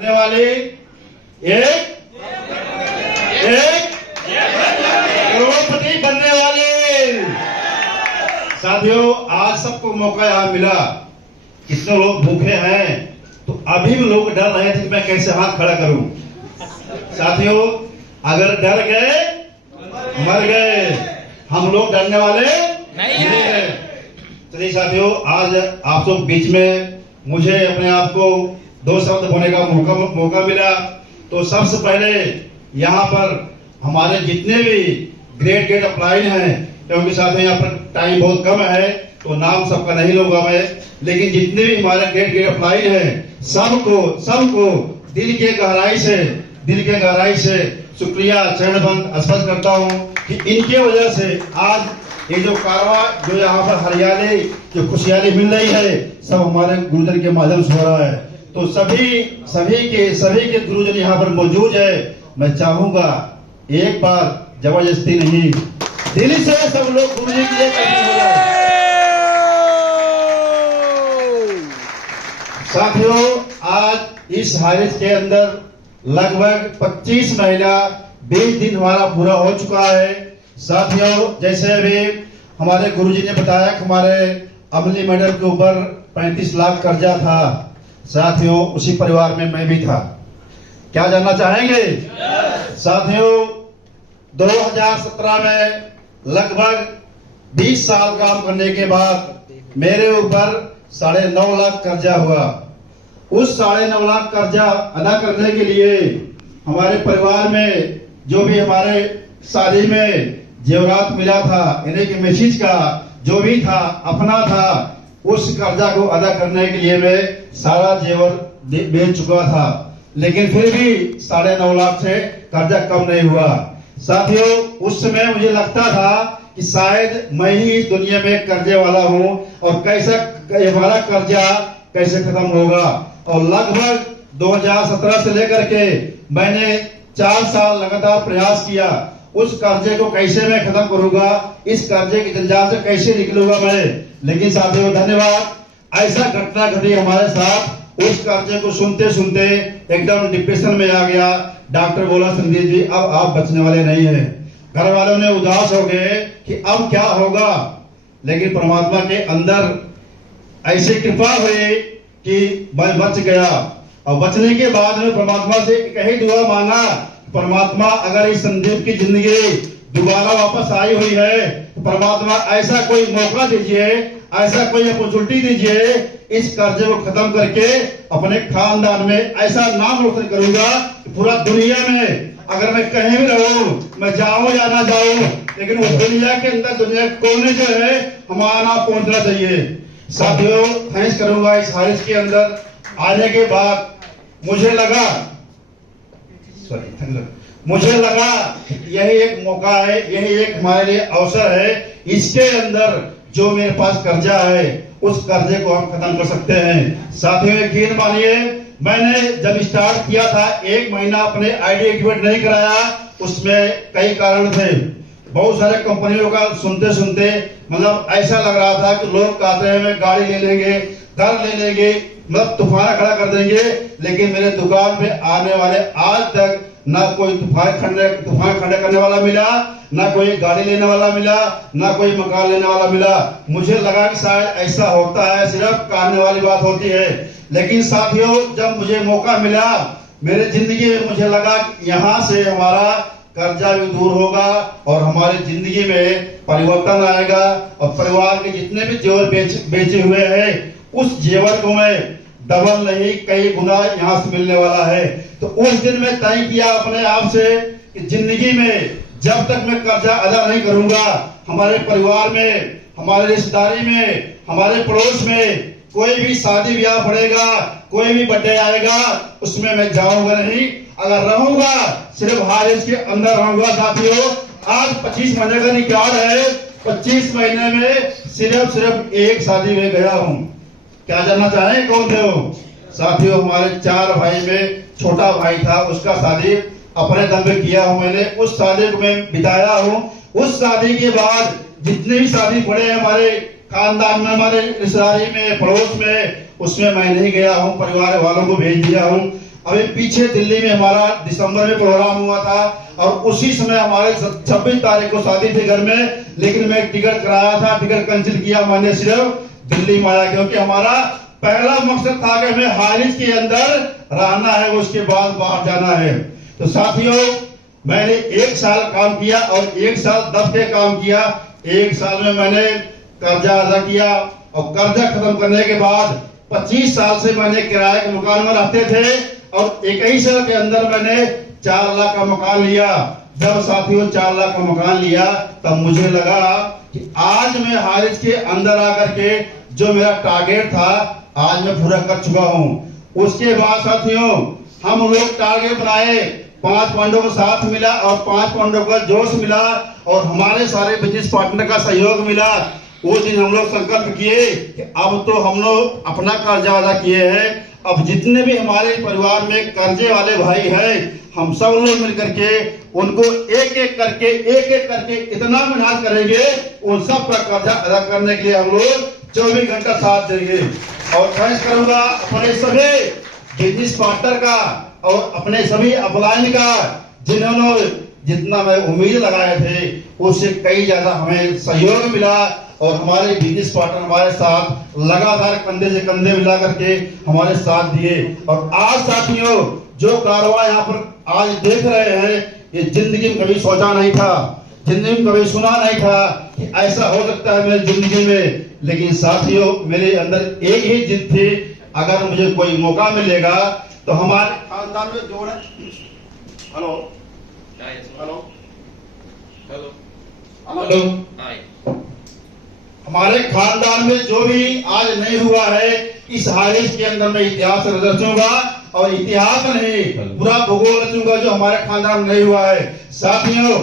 आने वाले एक करोड़पति बनने वाले। साथियों, आज सबको मौका यहाँ मिला। कितने लोग भूखे हैं, तो अभी भी लोग डर रहे थे कि मैं कैसे हाथ खड़ा करूं। साथियों, अगर डर गए मर गए, हम लोग डरने वाले नहीं है। चलिए साथियों, आज आप सब बीच में मुझे अपने आप को दो शब्द बोलने का मौका मिला। तो सबसे पहले यहाँ पर हमारे जितने भी ग्रेड अप्लाई हैं, क्योंकि साथियों यहाँ पर टाइम बहुत कम है तो नाम सबका नहीं लूंगा मैं, लेकिन जितने भी हमारे ग्रेड अप्लाई हैं सबको दिल के गहराई से शुक्रिया चरणबंद स्पर्श करता हूँ कि इनके वजह से आज ये जो कारवां जो यहाँ पर हरियाली जो खुशहाली मिल रही है सब हमारे गुरुजन के माध्यम से हो रहा है। तो सभी के गुरुजन यहाँ पर मौजूद है। मैं चाहूंगा एक बार जबरदस्ती नहीं, दिल से सब लोग गुरुजी के लिए करने हो जाए। साथियों, आज इस हाइरेज के अंदर लगभग 25 महीना 20 दिन हमारा पूरा हो चुका है। साथियों, जैसे अभी हमारे गुरुजी ने बताया कि हमारे अमली मैडम के ऊपर 35 लाख कर्जा था। साथियों, उसी परिवार में मैं भी था। क्या जानना चाहेंगे? साथियों, 2017 में लगभग 20 साल काम करने के बाद मेरे ऊपर 9.5 लाख कर्जा हुआ। उस 9.5 लाख कर्जा अदा करने के लिए हमारे परिवार में जो भी हमारे शादी में जेवरात मिला था, यानी कि मैसेज का जो भी था अपना था, उस कर्जा को अदा करने के लिए मैं सारा जेवर बेच चुका था, लेकिन फिर भी 9.5 लाख से कर्जा कम नहीं हुआ। साथियों, उस समय मुझे लगता था कि शायद मैं ही दुनिया में कर्जे वाला हूँ और कैसा हमारा कर्जा कैसे खत्म होगा। और लगभग 2017 से लेकर के मैंने 4 साल लगातार प्रयास किया, उस कर्जे को कैसे मैं खत्म करूंगा, इस कर्जे के जंजाल से कैसे निकलूंगा मैं। लेकिन साथियों, धन्यवाद, ऐसा घटना घटी हमारे साथ। उस कर्जे को सुनते सुनते एकदम डिप्रेशन में आ गया। डॉक्टर बोला, संदीप जी अब आप बचने वाले नहीं हैं। घर वालों ने उदास हो गए कि अब क्या होगा, लेकिन परमात्मा के अंदर ऐसी कृपा हुई कि मैं बच गया। और बचने के बाद में परमात्मा से एक ही दुआ मांगा, परमात्मा अगर इस संदीप की जिंदगी दोबारा वापस आई हुई है तो परमात्मा ऐसा कोई मौका दीजिए, ऐसा कोई अपॉर्चुनिटी दीजिए, इस कर्जे को खत्म करके अपने खानदान में ऐसा नाम रोशन करूंगा कि पूरा दुनिया में अगर मैं कहीं भी रहूं, मैं जाऊं या ना जाऊं, लेकिन वो दुनिया के अंदर दुनिया कोने जो है हमारा नाम पहुंचना चाहिए। साथियों, थैंक्स करूंगा इस हाइरेज के अंदर आने के बाद मुझे लगा यही एक मौका है, यही एक हमारे लिए अवसर है। इसके अंदर जो मेरे पास कर्जा है उस कर्जे को हम खत्म कर सकते हैं। साथियों, यकीन मानिए, मैंने जब स्टार्ट किया था 1 महीना अपने आईडी एक्टिवेट नहीं कराया। उसमें कई कारण थे, बहुत सारे कंपनियों का सुनते सुनते मतलब ऐसा लग रहा था कि लोग कहते हैं मैं गाड़ी ले लेंगे, घर ले लेंगे, मतलब तूफान खड़ा कर देंगे। लेकिन मेरे दुकान पे आने वाले आज तक ना कोई तूफान खड़ा करने वाला मिला, ना कोई गाड़ी लेने वाला मिला, ना कोई मकान लेने वाला मिला। मुझे लगा कि शायद ऐसा होता है, सिर्फ कहने वाली बात होती है। लेकिन साथियों, जब मुझे मौका मिला मेरे जिंदगी में, मुझे लगा कि यहाँ से हमारा कर्जा भी दूर होगा और हमारी जिंदगी में परिवर्तन आएगा। और परिवार के जितने भी जेवर बेचे हुए हैं, उस जेवर को मैं डबल नहीं कई गुना यहाँ से मिलने वाला है। तो उस दिन मैं तय किया अपने आप से कि जिंदगी में जब तक मैं कर्जा अदा नहीं करूंगा, हमारे परिवार में, हमारे रिश्तेदारी में, हमारे पड़ोस में कोई भी शादी ब्याह पड़ेगा, कोई भी बर्थडे आएगा, उसमें मैं जाऊंगा नहीं। अगर रहूंगा सिर्फ हाइरेज के अंदर रहूंगा। साथियों, आज 25 महीने का रिकॉर्ड है, 25 महीने में सिर्फ एक शादी में गया हूँ। क्या जानना चाहें कौन थे वो? साथियों, हमारे 4 भाई में छोटा भाई था, उसका शादी अपने दम पे किया हूं मैंने, उस शादी को मैं बिताया हूं। उस शादी के बाद जितने भी शादी पड़े हमारे खानदान में, हमारे रिश्तेदारी में, पड़ोस में, उसमें मैं नहीं गया हूं, परिवार वालों को भेज दिया हूं। अभी पीछे दिल्ली में हमारा दिसंबर में प्रोग्राम हुआ था और उसी समय हमारे 26 तारीख को शादी थी घर में, लेकिन मैं टिकट कराया था, टिकट कैंसिल किया मैंने, सिर्फ दिल्ली में आया, क्योंकि हमारा पहला मकसद था कि हमें हारिज के अंदर रहना है, उसके बाद बाहर जाना है। तो साथियों, मैंने 1 साल काम किया और 1 साल दब के काम किया। 1 साल में मैंने कर्जा अदा किया और कर्जा खत्म करने के बाद 25 साल से मैंने किराए के मकान में रहते थे और 21 साल के अंदर मैंने 4 लाख का मकान लिया। जब साथियों 4 लाख का मकान लिया तब मुझे लगा कि आज मैं हारिज के अंदर आकर के जो मेरा टारगेट था आज मैं पूरा कर चुका हूं। उसके बाद साथियों हम लोग टारगेट बनाए, 5 पांडवों का साथ मिला और 5 पांडवों का जोश मिला और हमारे सारे बिजनेस पार्टनर का सहयोग मिला। वो दिन हम लोग संकल्प किए कि अब तो हम लोग अपना कर्जा अदा किए हैं, अब जितने भी हमारे परिवार में कर्जे वाले भाई हैं हम सब लोग मिलकर के उनको एक एक करके इतना मेहनत करेंगे, उन सब का कर्जा अदा करने के लिए हम लोग 24 घंटा साथ देंगे। और थैंक्स करूंगा अपने सभी बिजनेस पार्टनर का और अपने सभी अपलाइन का, जिन्होंने जितना मैं उम्मीद लगाए थे उससे कई ज्यादा हमें सहयोग मिला और हमारे बिजनेस पार्टनर हमारे साथ लगातार कंधे से कंधे मिला करके हमारे साथ दिए। और आज साथियों जो कारवां यहाँ पर आज देख रहे हैं, ये जिंदगी में कभी सोचा नहीं था, जिंदगी में कभी सुना नहीं था कि ऐसा हो सकता है मेरी जिंदगी में। लेकिन साथियों मेरे अंदर एक ही जिद थी, अगर मुझे कोई मौका मिलेगा तो हमारे खानदान में जो है हेलो हेलो हेलो हेलो हमारे खानदान में जो भी आज नहीं हुआ है, इस हारिज के अंदर मैं इतिहास रचूंगा और इतिहास नहीं पूरा भूगोल रचूंगा जो हमारे खानदान में नहीं हुआ है। साथियों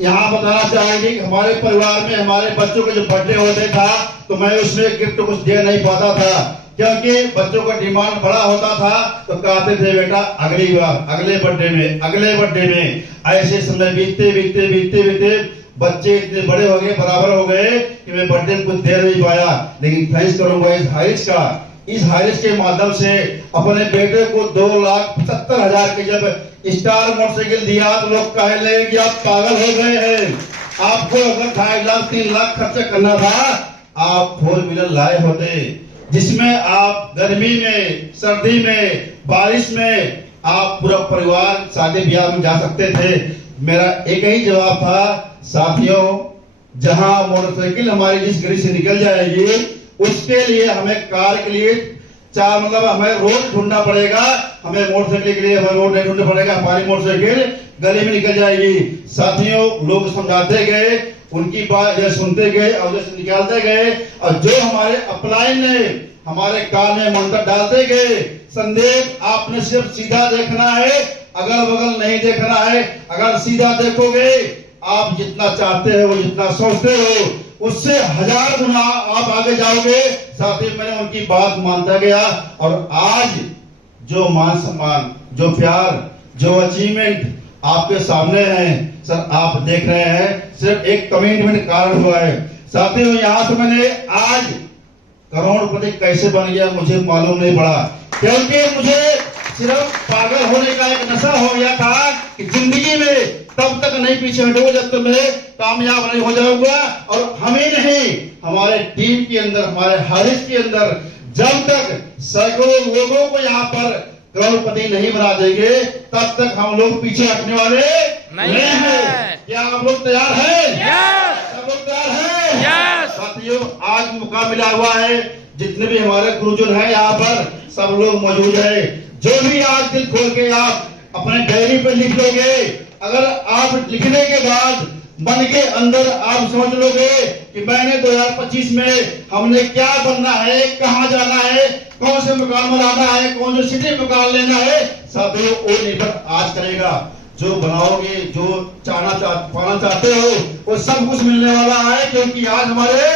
यहाँ बताना चाहेंगे कि हमारे परिवार में हमारे बच्चों का जो बर्थडे होता था तो मैं उसमें गिफ्ट कुछ दे नहीं पाता था, क्योंकि बच्चों का डिमांड बड़ा होता था तो कहते थे बेटा अगली बार अगले बर्थडे में। ऐसे समय बीतते बीतते बीतते बीतते बच्चे इतने बड़े हो गए, बराबर हो गए कि मैं बर्थडे में कुछ दे नहीं पाया। लेकिन थैंक्स करूंगा इस हारिज के माध्यम से अपने बेटे को 2,75,000 के जब स्टार मोटरसाइकिल दिया तो लोग कहने लगे कि आप पागल हो गए हैं, आपको अगर 2.5 लाख 3 लाख खर्चा करना था आप 4 व्हीलर लाए होते, जिसमें आप गर्मी में, सर्दी में, बारिश में आप पूरा परिवार शादी ब्याह में जा सकते थे। मेरा एक ही जवाब था, साथियों जहां मोटरसाइकिल हमारी जिस गली से निकल जाएगी उसके लिए हमें कार के लिए हमें रोड ढूंढना पड़ेगा, हमें मोटरसाइकिल के लिए हमें रोड नहीं ढूंढना पड़ेगा, हमारी मोटरसाइकिल गली में निकल जाएगी। साथियों लोग समझाते गए, उनकी बात जैसे सुनते गए और जैसे निकालते गए और जो हमारे अपलाइन ने हमारे कान में मंत्र डालते गए, संदेश आपने सिर्फ सीधा देखना है, अगल बगल नहीं देखना है। अगर सीधा देखोगे आप जितना चाहते हो जितना सोचते हो उससे 1000 गुना आप आगे जाओगे। साथ ही मैंने उनकी बात मानता गया और आज जो मान सम्मान, जो प्यार, जो अचीवमेंट आपके सामने है सर, आप देख रहे हैं, सिर्फ एक कमिटमेंट कारण हुआ है। साथियों यहाँ से मैंने आज करोड़पति कैसे बन गया मुझे मालूम नहीं पड़ा, क्योंकि मुझे सिर्फ पागल होने का एक नशा हो गया था कि जिंदगी में तब तक नहीं पीछे हटूंगा जब तक मैं कामयाब नहीं हो जाऊंगा। और हमें नहीं, हमारे टीम के अंदर, हमारे हारिज के अंदर जब तक सैकड़ों लोगों को यहाँ पर करोड़पति नहीं बना देंगे तब तक हम लोग पीछे हटने वाले नहीं हैं। क्या आप लोग तैयार हैं? सब लोग तैयार हैं? साथियों आज मौका मिला हुआ है, जितने भी हमारे गुरुजन हैं यहाँ पर सब लोग मौजूद है। जो भी आज दिल खोल के आप अपने डायरी पर लिख लोगे, अगर आप लिखने के बाद मन के अंदर आप सोच लोगे कि मैंने 2025 में हमने क्या बनना है, कहाँ जाना है, कौन से मकान बनाना है, कौन से सिटी मकान लेना है, साथियों वो निर्भर आज करेगा। जो बनाओगे, जो पाना चाहते हो वो सब कुछ मिलने वाला है, क्योंकि आज हमारे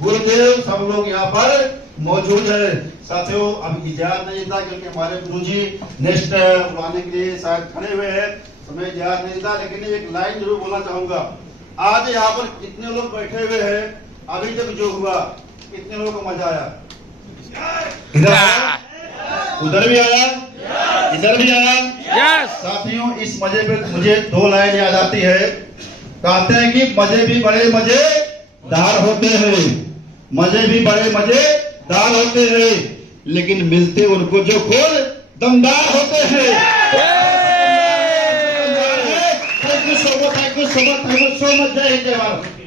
गुरुदेव सब लोग यहाँ पर मौजूद है। साथियों अब इजाजत नहीं था क्योंकि हमारे गुरुजी नेक्स्ट बुलाने के लिए शायद खड़े हुए हैं, समय इजाजत नहीं था, लेकिन एक लाइन जरूर बोलना चाहूंगा। आज यहाँ पर कितने लोग बैठे हुए हैं, अभी तक जो हुआ कितने लोगों को मजा आया? इधर उधर भी आया, इधर भी आया। यस। साथियों, इस मजे पे मुझे 2 लाइन याद आती है। कहते हैं कि मजे भी बड़े मजेदार होते हैं, मजे भी बड़े मजेदार होते हैं, लेकिन मिलते उनको जो खुद दमदार होते हैं। Thank you so much, thank you so much, thank you so much. जय हिंद, जय भारत।